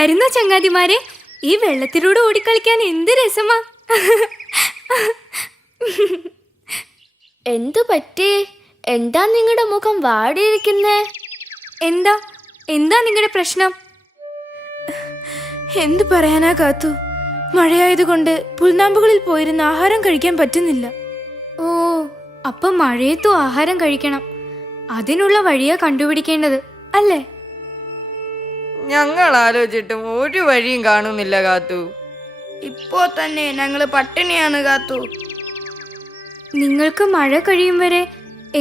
വരുന്ന ചങ്ങാതിമാരെ, ഈ വെള്ളത്തിലൂടെ ഓടിക്കളിക്കാൻ എന്ത് രസമാ. എന്തു പറ്റി? എന്താ നിങ്ങളുടെ മുഖം വാടിയിരിക്കുന്നേ? എന്താ എന്താ നിങ്ങളുടെ പ്രശ്നം? എന്തു പറയാനാ കാത്തു, മഴയായതുകൊണ്ട് പുൽനാമ്പുകളിൽ പോയിരുന്ന ആഹാരം കഴിക്കാൻ പറ്റുന്നില്ല. ഓ, അപ്പൊ മഴയത്തും ആഹാരം കഴിക്കണം. അതിനുള്ള വഴിയാ കണ്ടുപിടിക്കേണ്ടത് അല്ലേ? ഞങ്ങൾ ആലോചിച്ചിട്ടും ഒരു വഴിയും കാണുന്നില്ല കാത്തു. ഇപ്പോ തന്നെ ഞങ്ങള് പട്ടിണിയാണ് കാത്തു. നിങ്ങൾക്ക് മഴ കഴിയും വരെ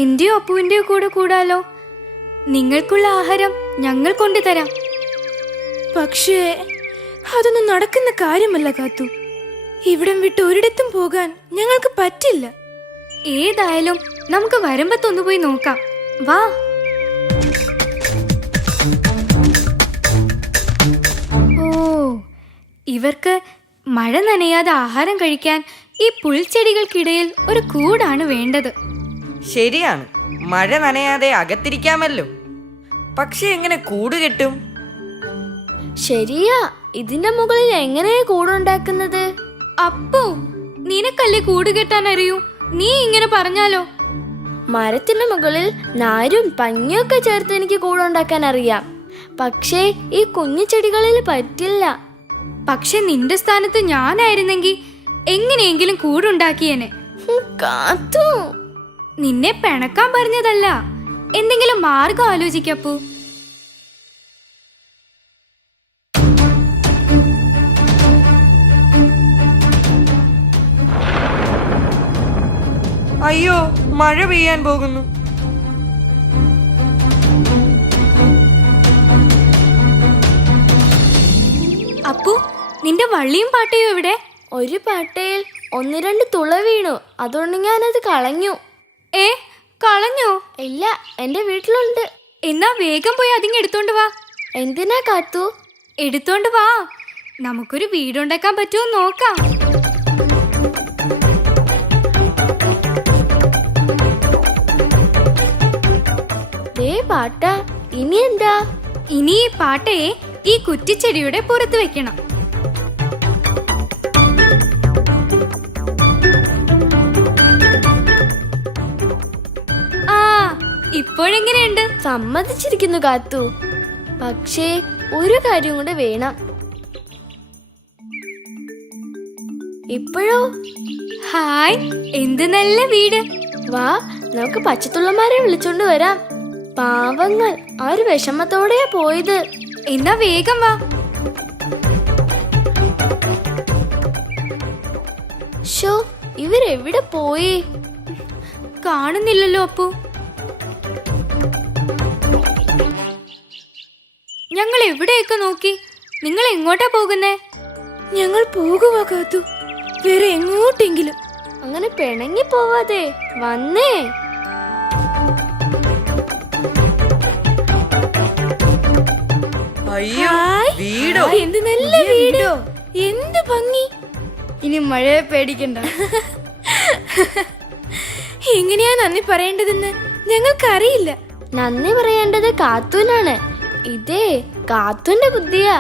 എന്റെയോ അപ്പുവിന്റെയോ കൂടെ കൂടാലോ. നിങ്ങൾക്കുള്ള ആഹാരം ഞങ്ങൾ കൊണ്ടുതരാം. പക്ഷേ അതൊന്നും നടക്കുന്ന കാര്യമല്ല കാത്തു. ഇവിടം വിട്ട് ഒരിടത്തും പോകാൻ ഞങ്ങൾക്ക് പറ്റില്ല. ഏതായാലും നമുക്ക് വരുമ്പത്തൊന്നു പോയി നോക്കാം. വാ. ഓ, ഇവർക്ക് മഴ നനയാതെ ആഹാരം കഴിക്കാൻ ഈ പുൽച്ചെടികൾക്കിടയിൽ ഒരു കൂടാണ് വേണ്ടത്. ശരിയാണ്, മഴ നനയാതെ അകത്തിരിക്കാമല്ലോ. പക്ഷെ എങ്ങനെ കൂട് കെട്ടും? ശരിയാ, ഇതിന്റെ മുകളിൽ എങ്ങനെയാ കൂടുണ്ടാക്കുന്നത്? അപ്പോ നിനക്കല്ലേ കൂട് കെട്ടാൻ അറിയൂ? നീ ഇങ്ങനെ പറഞ്ഞാലോ? മരത്തിന്റെ മുകളിൽ നാരും പഞ്ഞിയൊക്കെ ചേർത്ത് എനിക്ക് കൂടുണ്ടാക്കാൻ അറിയാം. പക്ഷേ ഈ കുഞ്ഞു ചെടികളിൽ പറ്റില്ല. പക്ഷെ നിന്റെ സ്ഥാനത്ത് ഞാനായിരുന്നെങ്കിൽ എങ്ങനെയെങ്കിലും കൂടുണ്ടാക്കിയേനെ. കാത്തു, നിന്നെ പിണക്കാൻ പറഞ്ഞതല്ല. എന്തെങ്കിലും മാർഗം ആലോചിക്കപ്പോ. അയ്യോ, മഴ പെയ്യാൻ പോകുന്നു. അപ്പു, നിന്റെ വള്ളിയും പാട്ടയും എവിടെ? ഒരു പാട്ടയിൽ 1-2 തുള വീണു. അതുകൊണ്ട് ഞാനത് കളഞ്ഞു. ഏ, കളഞ്ഞോ? ഇല്ല, എന്റെ വീട്ടിലുണ്ട്. എന്നാ വേഗം പോയി അതിങ്ങ് എടുത്തോണ്ട് വാ. എന്തിനാ കാത്തു? എടുത്തോണ്ട് വാ. നമുക്കൊരു വീടുണ്ടാക്കാൻ പറ്റുമോ നോക്കാം. ദേ പാട്ട, ഇനി എന്താ? ഇനി ഈ പാട്ടയെ ഈ കുറ്റിച്ചെടിയുടെ പുറത്ത് വെക്കണം. ആ, ഇപ്പോഴെങ്ങനെയുണ്ട്? സമ്മതിച്ചിരിക്കുന്നു കാത്തു. പക്ഷേ ഒരു കാര്യം കൂടെ വേണം. ഇപ്പോഴോ? ഹായ്, എന്ത് നല്ല വീട്. വാ, നമുക്ക് പച്ചത്തുള്ളമാരെ വിളിച്ചോണ്ട് വരാം. പാവങ്ങൾ, അവർ വിഷമത്തോടെയാ പോയത്. എന്നാ വേഗം വാ. ഷോ, ഇവരെവിടെ പോയി? കാണുന്നില്ലല്ലോ അപ്പു. ഞങ്ങൾ എവിടെയൊക്കെ നോക്കി. നിങ്ങൾ എങ്ങോട്ടാ പോകുന്നേ? ഞങ്ങൾ പോകുവാ കാത്തു, വേറെ എങ്ങോട്ടെങ്കിലും. അങ്ങനെ പിണങ്ങി പോവാതെ വന്നേ. അയ്യോ, വീടോ? എന്ത് നല്ല വീടോ, എന്ത് ഭംഗി. ഇനി മഴയെ പേടിക്കണ്ട. എങ്ങനെയാ നന്ദി പറയേണ്ടതെന്ന് ഞങ്ങൾക്കറിയില്ല. നന്ദി പറയേണ്ടത് കാത്തൂനാണ്. ഇതേ കാത്തൂന്റെ ബുദ്ധിയാ.